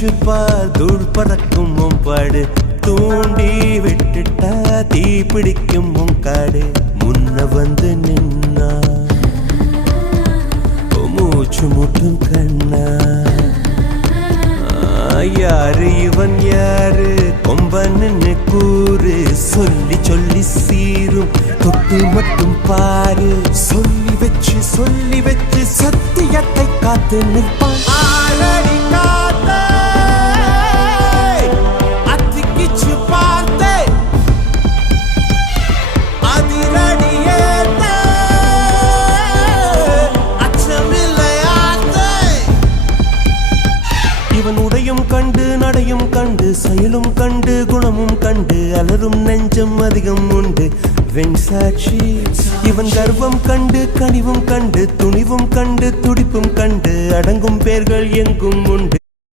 வச்சு பார் தூள் பறக்கும் பாடு தூண்டி விட்டுட்டா தீ பிடிக்கும் காடு முன்ன வந்து நின்னா மூச்சு முட்டும் கண்ணா யாரு இவன் யாரு கொம்பன்னு கூறு சொல்லி சொல்லி சீரும் தொட்டு மட்டும் பாரு சொல்லி வச்சு சத்தியத்தை காத்து நிற்பான் ஆரடி காத்தே அத்திக்கிச்சு பார்த்தே அதிரடி ஏத்தே அச்சமில்லையாத்தே இவன் உடையும் கண்டு நடையும் கண்டு செயலும் கண்டு குணமும் கண்டு அலரும் நெஞ்சம் அதிகம் உண்டு வெண்சாட்சி இவன் கர்வம் கண்டு கனிவும் கண்டு துணிவும் கண்டு துடிப்பும் கண்டு அடங்கும் பேர்கள் எங்கும் உண்டு